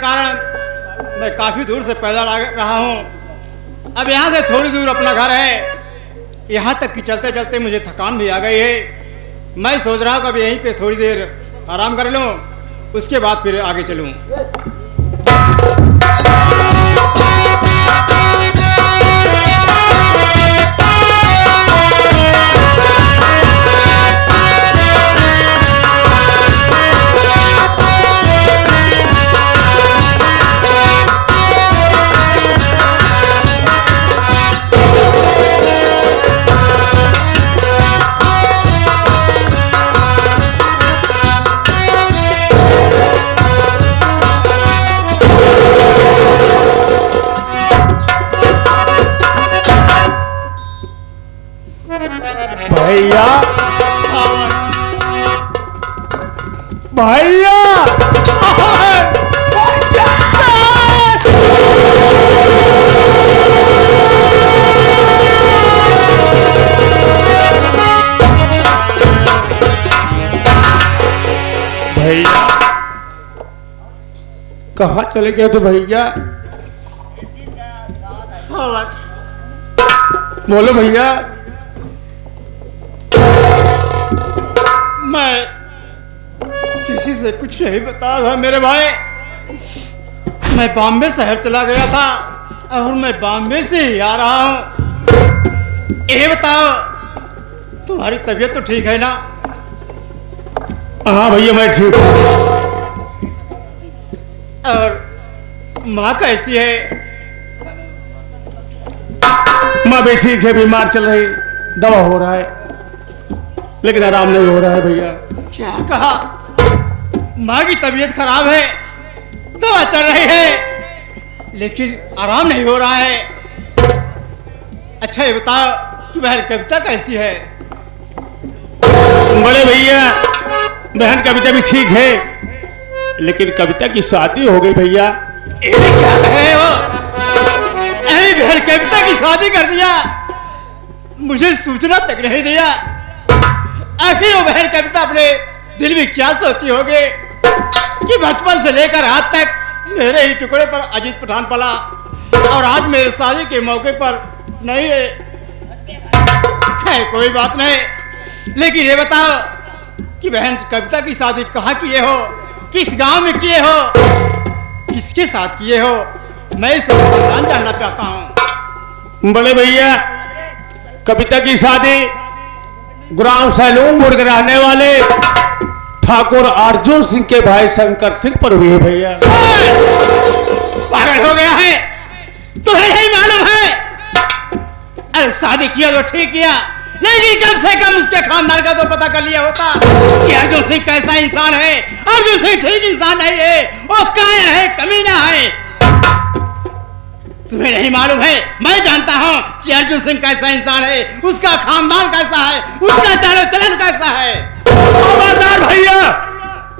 कारण मैं काफी दूर से पैदल आ रहा हूँ। अब यहाँ से थोड़ी दूर अपना घर है। यहाँ तक कि चलते चलते मुझे थकान भी आ गई है। मैं सोच रहा हूँ कि अब यहीं पे थोड़ी देर आराम कर लूँ, उसके बाद फिर आगे चलूँ। भैया भैया भैया कहाँ चले गए थे भैया? बोलो भैया। मैं किसी से कुछ नहीं बताया था मेरे भाई। मैं बॉम्बे शहर चला गया था और मैं बॉम्बे से ही आ रहा हूँ। ये बताओ, तुम्हारी तबीयत तो ठीक है ना? हाँ भैया मैं ठीक हूँ। और माँ कैसी है? माँ भी ठीक है, बीमार चल रही, दवा हो रहा है लेकिन आराम नहीं हो रहा है भैया। क्या कहा? माँ की तबीयत खराब है, दवा चल रही है लेकिन आराम नहीं हो रहा है। अच्छा ये बताओ कि बहन कविता कैसी है? बड़े भैया बहन कविता भी ठीक है लेकिन कविता की शादी हो गई भैया। ये क्या कहे हो? अरे बहन कविता की शादी कर दिया, मुझे सूचना तक नहीं दिया। आखिर वो बहन कविता अपने दिल में क्या सोचती होगी कि बचपन से लेकर आज तक मेरे ही टुकड़े पर अजीत पठान पला और आज मेरे शादी के मौके पर नहीं है। खैर कोई बात नहीं, लेकिन ये बताओ कि बहन कविता की शादी कहाँ किए हो, किस गांव में किए हो, किसके साथ किए हो? मैं इस जानना चाहता हूँ। बड़े भैया कविता की शादी ग्राम सैलूनपुर के रहने वाले ठाकुर अर्जुन सिंह के भाई शंकर सिंह पर हुई है भैया। पागल हो गया है, तुम्हें नहीं मालूम है? अरे शादी किया तो ठीक किया, लेकिन कम से कम उसके खानदान का तो पता कर लिया होता कि अर्जुन सिंह कैसा इंसान है। अर्जुन सिंह ठीक इंसान नहीं है, वो कायर है, कमीना है। तुम्हें नहीं मालूम है? मैं जानता हूँ कि अर्जुन सिंह कैसा इंसान है, उसका खानदान कैसा है, उसका चाल चलन कैसा है। खबरदार भैया,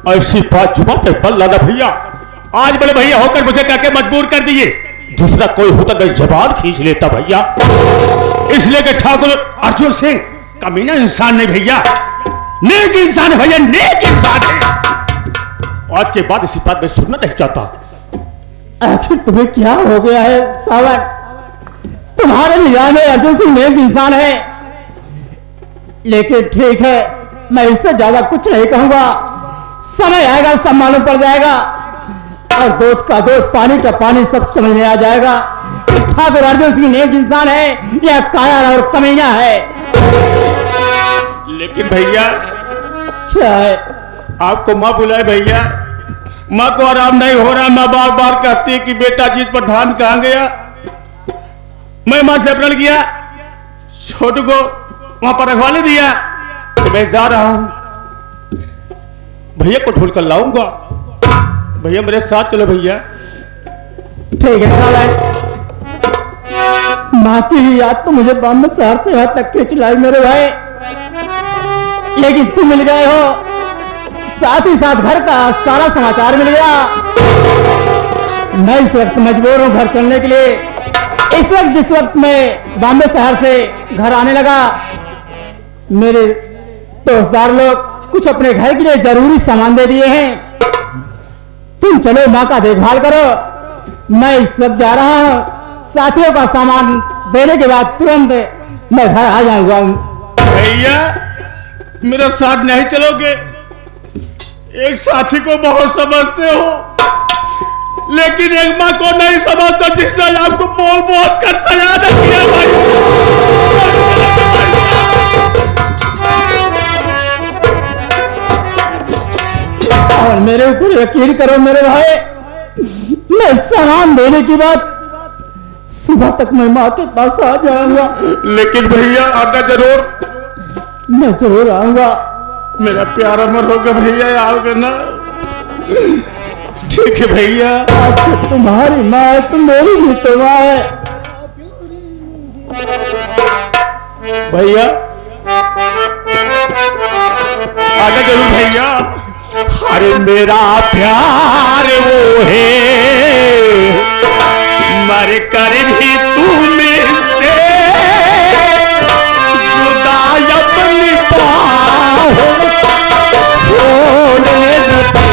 ऐसी बात जुबान पे बल लाना भैया। आज बड़े भैया होकर मुझे करके मजबूर कर दिए, दूसरा कोई होता मैं जबान खींच लेता भैया। इसलिए कि ठाकुर अर्जुन सिंह कमीना इंसान नहीं भैया, नेक इंसान है भैया, नेक इंसान है। आज के बाद इसी बात में सुनना नहीं चाहता। आखिर तुम्हें क्या हो गया है सावन? तुम्हारे निगाह में अर्जुन सिंह नेक इंसान है, लेकिन ठीक है मैं इससे ज्यादा कुछ नहीं कहूंगा। समय आएगा सब मालूम पड़ जाएगा और दूध का दूध पानी का पानी सब समझ में आ जाएगा। ठाकुर अर्जुन सिंह नेक इंसान है या कायर और कमीना है। लेकिन भैया क्या है? आपको माँ बुलाए भैया, माँ को आराम नहीं हो रहा। माँ बार बार कहती है कि बेटा अजीत पठान कहाँ गया। मैं माँ से प्रण किया, छोटू को वहां पर रखवाले दिया तो मैं जा रहा हूं, भैया को ढूंढ कर लाऊंगा। भैया मेरे साथ चलो भैया। ठीक है सावन, माँ की ही याद तो मुझे बॉम्बे शहर से यहाँ तक खींच लाई मेरे भाई, लेकिन तुम मिल गए हो, साथ ही साथ घर का सारा समाचार मिल गया। मैं इस वक्त मजबूर हूँ घर चलने के लिए। इस वक्त जिस वक्त मैं बॉम्बे शहर से घर आने लगा, मेरे दोस्तदार लोग कुछ अपने घर के लिए जरूरी सामान दे दिए हैं। तुम चलो माँ का देखभाल करो, मैं इस वक्त जा रहा हूँ। साथियों का सामान देने के बाद तुरंत मैं घर आ जाऊंगा। भैया मेरा साथ नहीं चलोगे? एक साथी को बहुत समझते हो, लेकिन एक माँ को नहीं समझता जिसने आपको बोल बोल कर सजा किया भाई। और मेरे ऊपर यकीन करो मेरे भाई, मैं सामान देने के बाद सुबह तक मैं माँ के पास आ जाऊंगा। लेकिन भैया आना जरूर। मैं जरूर आऊंगा। मेरा प्यार अमर होगा भैया, आओगे ना? ठीक है भैया। आखिर तुम्हारी माँ है तो मेरी भी तो माँ है। भैया आना जरूर भैया। अरे मेरा प्यार वो है मर कर भी तू मेरे जुदा अपनी बाहों छोड़ने न दे।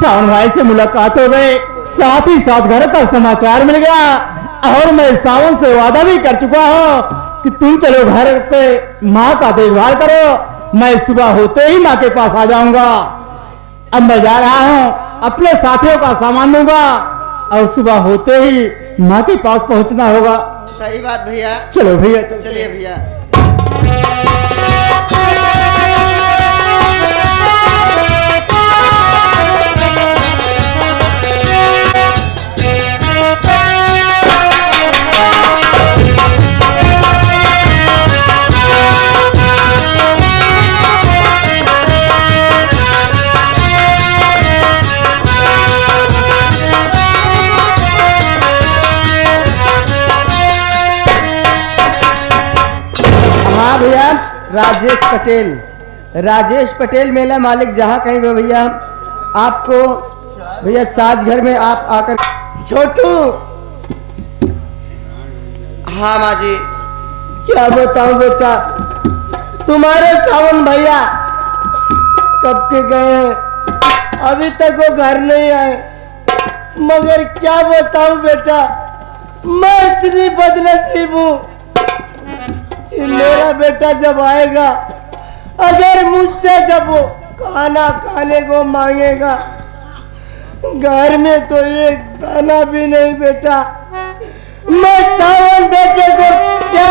सावन भाई से मुलाकात हो गई, साथ ही साथ घर का समाचार मिल गया और मैं सावन से वादा भी कर चुका हूँ कि तुम चलो घर पे माँ का देखभाल करो। मैं सुबह होते ही माँ के पास आ जाऊंगा। अब मैं जा रहा हूँ, अपने साथियों का सामान लूंगा और सुबह होते ही माँ के पास पहुंचना होगा। सही बात भैया। चलो भैया, चलिए भैया। राजेश पटेल मेला मालिक जहाँ कहीं भी भैया आपको भैया साज घर में आप आकर। छोटू। हाँ माँ जी। क्या बताऊं बेटा, तुम्हारे सावन भैया कब के गए हैं, अभी तक वो घर नहीं आए। मगर क्या बताऊं बेटा, मैं इतनी बदनसीब हूँ, मेरा बेटा जब आएगा, अगर मुझसे जब वो खाना खाने को मांगेगा, घर में तो एक दाना भी नहीं बेटा, मैं सावन बेटे को क्या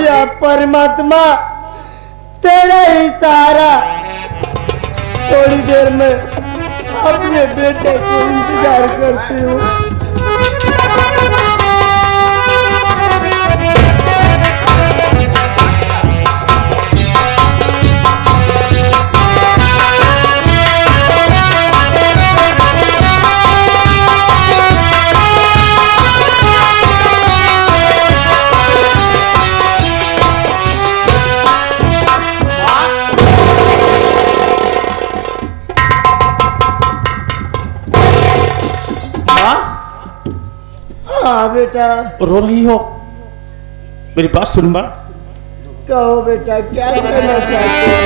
या परमात्मा तेरा ही सहारा। थोड़ी देर में अपने बेटे को इंतजार करती हूँ। बेटा। रो रही हो? मेरी बात सुन मां। कहो बेटा, क्या करना चाहते हो?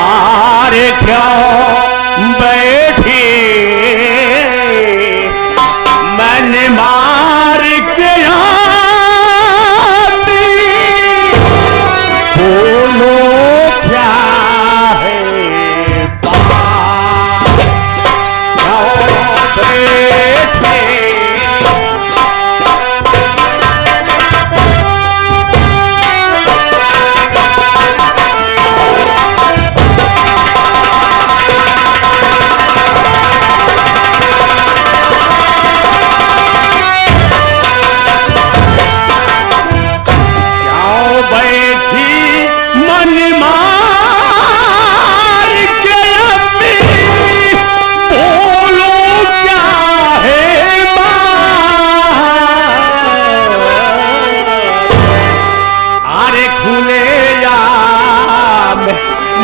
अरे क्यों बैठी मन मार के आती, बोलो क्या है बात? क्यों बैठी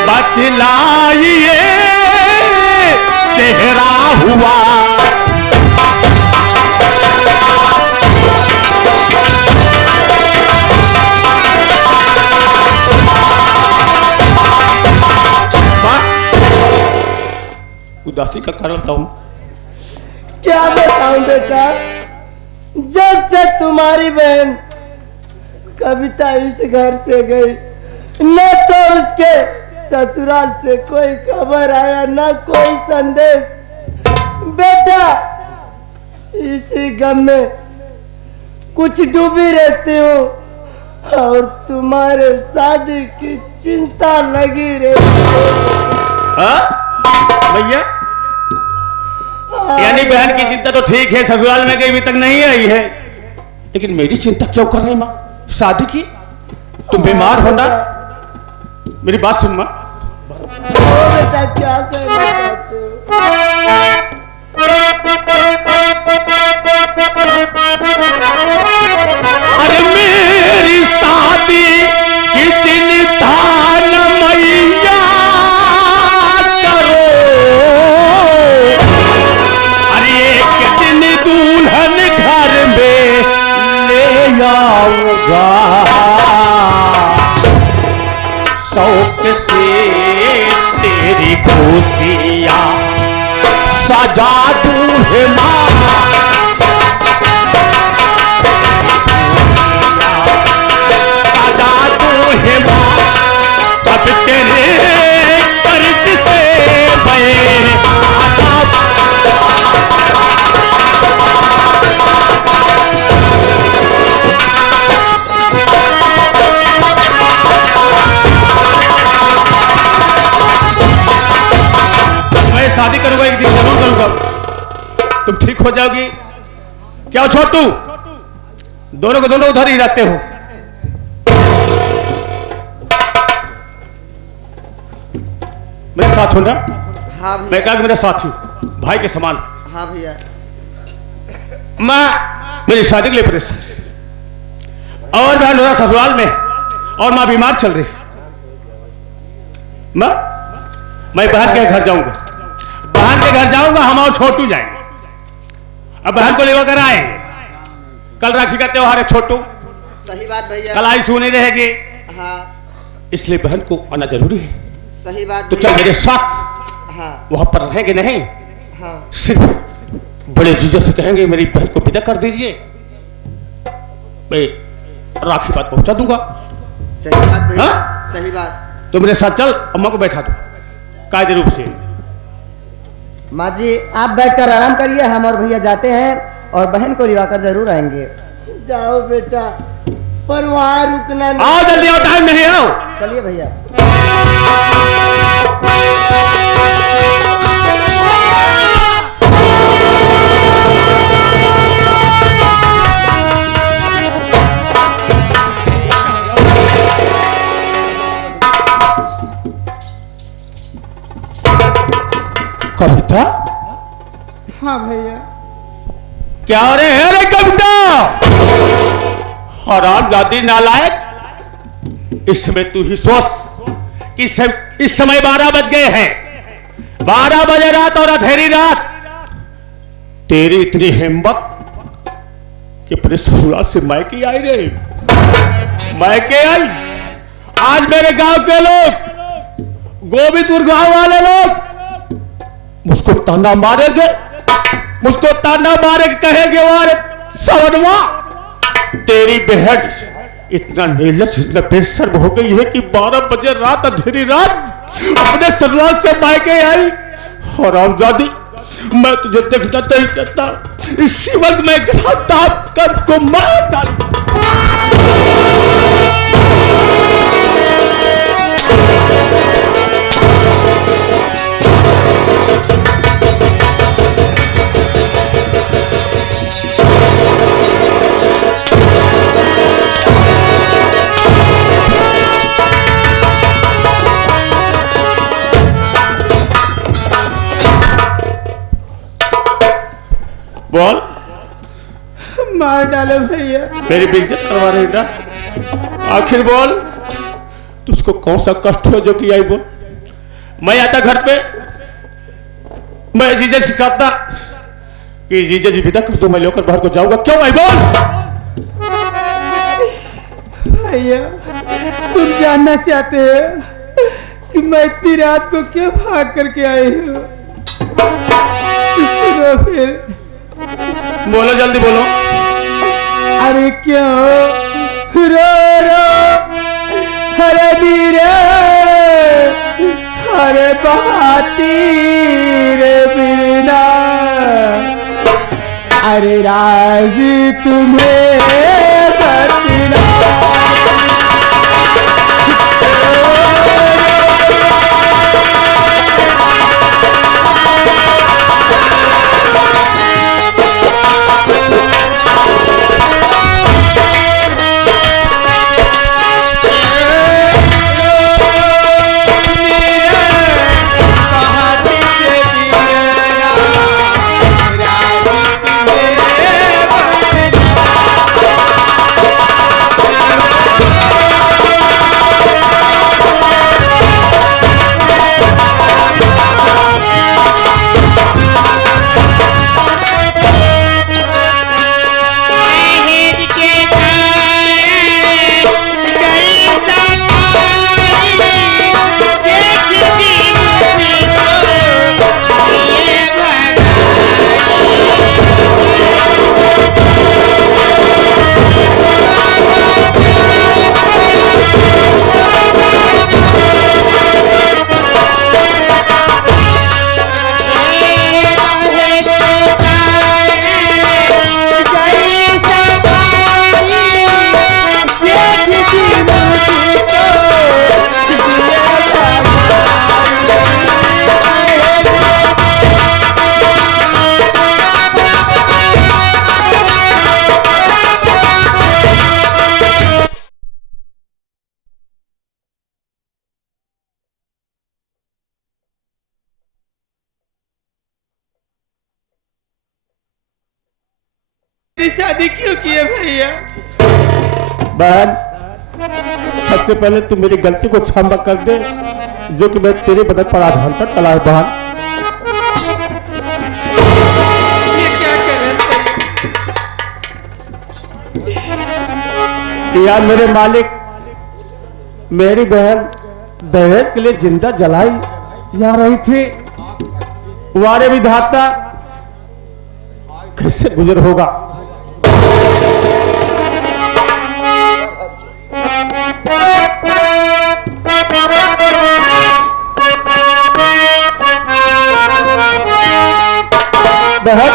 बतलाइए चेहरा हुआ। उदासी का कारण बताऊं? क्या बताऊं बेटा, जब से तुम्हारी बहन कविता इस घर से गई, न तो उसके ससुराल से कोई खबर आया, न कोई संदेश। बेटा इसी गम में कुछ डूबी रहती हूँ और तुम्हारे शादी की चिंता लगी रहती है। भैया, यानी बहन की चिंता तो ठीक है, ससुराल में गई अभी तक नहीं आई है, लेकिन मेरी चिंता क्यों कर रही माँ? शादी की? तुम बीमार हो ना? मेरी बात सुन माँ। बेटा क्या करना चाहते हो? अरे मेरी शादी की चिंता न मैया करो, अरे एक दिन दुल्हन घर में ले आऊंगा, शौक से तेरी खुशियाँ सजा दूँ हे माँ, सजा दूँ हे माँ, तब तेरे कर्ज से मैं आजाद। शादी करूंगा, एक दिन जरूर करूंगा, तुम ठीक हो जाओगी। क्या छोटू, दोनों को दोनों उधर ही रहते हो? मेरे साथ हो ना? हाँ मैं भैया। कहा कि मेरा साथी भाई के समान। हाँ भैया। माँ मेरी शादी के लिए परेशान, और बहन मेरा ससुराल में, और माँ बीमार चल रही। माँ मैं बहन के घर जाऊंगा, बहन के घर जाऊंगा, हम और छोटू जाएंगे। अब बहन को लेकर कर आएंगे, कल राखी का त्योहार है छोटू, सही बात भैया। कल आई सुनी रहेगी, हाँ इसलिए बहन को आना जरूरी है। सही बात तो चल मेरे साथ, हाँ वहां पर रहेंगे नहीं, हाँ सिर्फ बड़े जीजों से कहेंगे मेरी बहन को विदा कर दीजिए, मैं राखी बात पहुंचा दूंगा। सही बात भैया। हाँ? सही बात। तो मेरे साथ चल, अम्मा को बैठा दो कायदे रूप से। माँ जी आप बैठकर आराम करिए, हम और भैया जाते हैं और बहन को लिवाकर जरूर आएंगे। जाओ बेटा, पर वहाँ रुकना नहीं। आओ जल्दी आओ, टाइम नहीं, आओ। चलिए भैया। कविता? हाँ भैया। क्या रे है रे कविता? हराम जादी नालायक, इस समय तू ही सोच कि इस समय 12 बज गए हैं, 12 बजे रात और अंधेरी रात। तेरी इतनी हिम्मत कि अपने ससुराल से मायके आई रे, मायके आई। आज मेरे गांव के लोग, गोविंदपुर गांव वाले लोग मुझको ताना मारेंगे, मुझको ताना मारे कहेंगे वारे सवनवा, तेरी बहन इतना नीलस, इतना बेशर्म हो गई है कि 12 बजे रात अंधेरी रात अपने ससुराल से मायके आई। हरामजादी, मैं तुझे देखना नहीं चाहता, इसी वक्त मैं दांत कर को मार डाल। बोल, मार डालो भैया। मेरी बेइज्जत करवा रही था। आखिर बोल, तुझको कौन सा कष्ट हो जो कि आई बोल। मैं आता घर पे, मैं जीजा से कहता कि जीजा जी विदा कर दो, मैं लेकर बाहर को जाऊंगा। क्यों आई बोल? भैया, तुम जानना चाहते हो कि मैं इतनी रात को क्यों भाग करके आई हूँ? सुनो फिर। बोलो, जल्दी बोलो। अरे क्यों रो रो हरे वीरे, हरे बहाती रे बीना, अरे राज तुम्हें बतना। शादी क्यों की है भैया? बहन, सबसे पहले तू मेरी गलती को क्षमा कर दे, जो कि मैं तेरे बदल पर आधार पर चला है। बहन, ये क्या कर रहे यार मेरे मालिक, मेरी बहन दहेज के लिए जिंदा जलाई जा रही थी। वारे विधाता, कैसे गुजर होगा। बहन,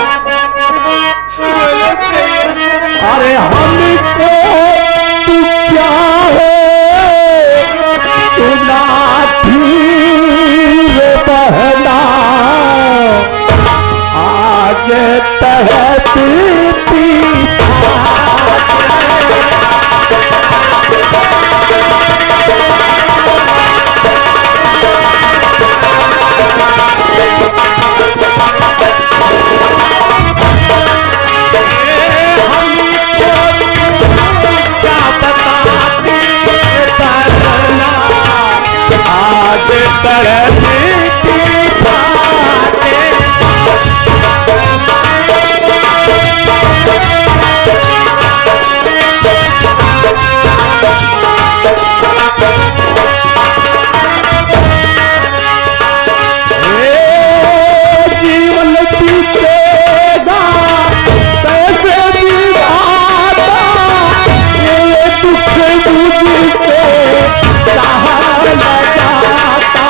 अरे हमको तू क्या है, तू नाथी रे बहना, आज तहत लड़ती की छाते। जीवन बीतेगा कैसे विधाता, ये दुख मुझसे सहा न जाता।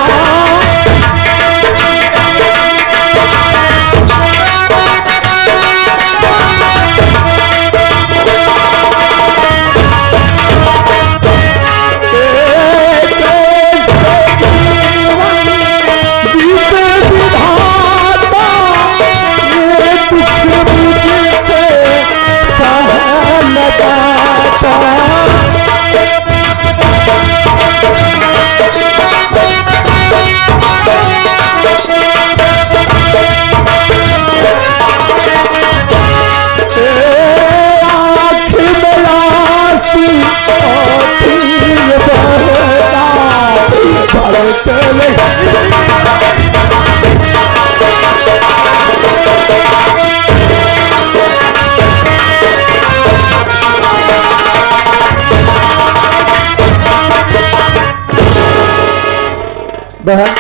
बहन,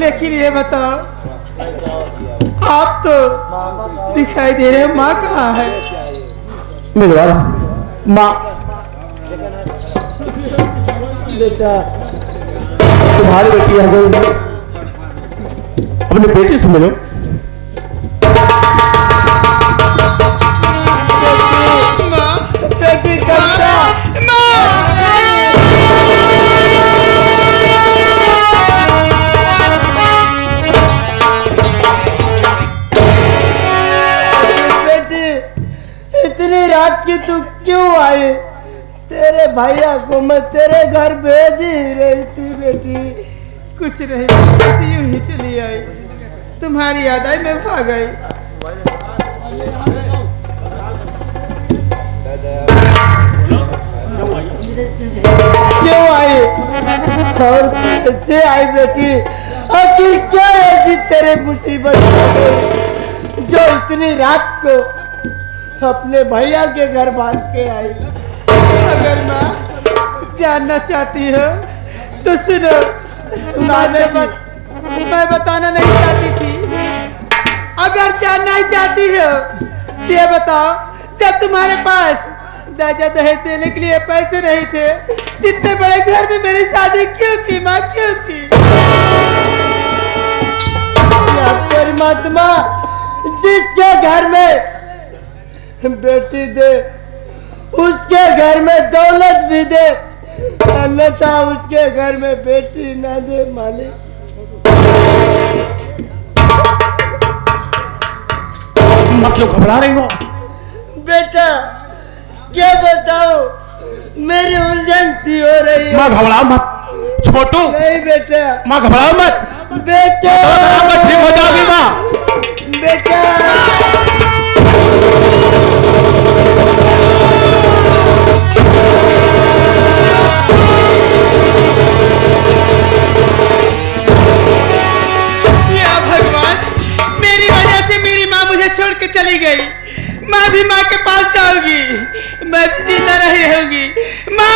लेकिन ये बताओ, आप तो दिखाई दे रहे हो, माँ कहाँ है? मेरे वाला माँ, बेटा तुम्हारी बेटी आ गई, अपने बेटे से मिलो। बेटी कब इतनी रात की तू क्यों आई? तेरे भैया को मैं तेरे घर भेज ही रही थी बेटी। कुछ नहीं, बस यूं ही चली आई, तुम्हारी याद आई, मैं भाग गई। क्यों आई और कैसे आई बेटी? आखिर क्या ऐसी तेरे मुसीबत हो गई जो इतनी रात को अपने भैया के घर भाग के आई? अगर माँ जानना चाहती हो तो सुनो। मैं बताना नहीं चाहती थी। अगर जानना ही चाहती हो तो ये बताओ, जब तुम्हारे पास दादा दहेज देने के लिए पैसे नहीं थे, इतने बड़े घर में मेरी शादी क्यों की माँ, क्यों की? परमात्मा जिसके घर में बेटी दे उसके घर में दौलत भी दे, अन्यथा उसके घर में बेटी ना दे मालिक। माँ क्यों घबरा रही हो? बेटा क्या बताओ, मेरी उलझन सी हो रही है। माँ घबराओ मत छोटू। नहीं बेटा, माँ घबराओ मत बेटा ठीक हो जाओगी माँ। बेटा छोड़ के चली गई। माँ भी माँ के पास जाऊंगी, मैं भी जिंदा नहीं रहूंगी। माँ